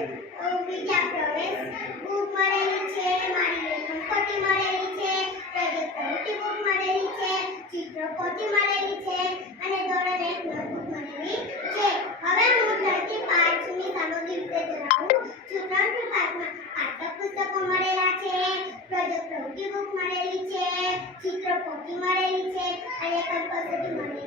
મળેલી છે અને પુસ્તકો મળેલા છે પ્રોજેક્ટ બુક મળેલી છે ચિત્ર પોથી મળેલી છે અને લેખન મળેલી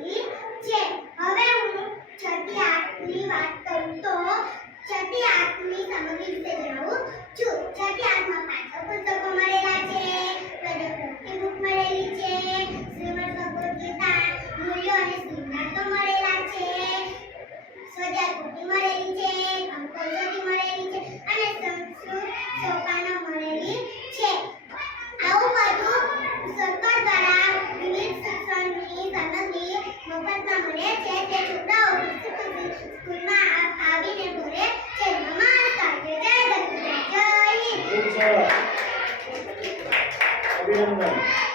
ભણે છે તે છોકરાઓ સ્કૂલમાં આવીને ભણે છે નમસ્કાર જય જય જય અભિનંદન.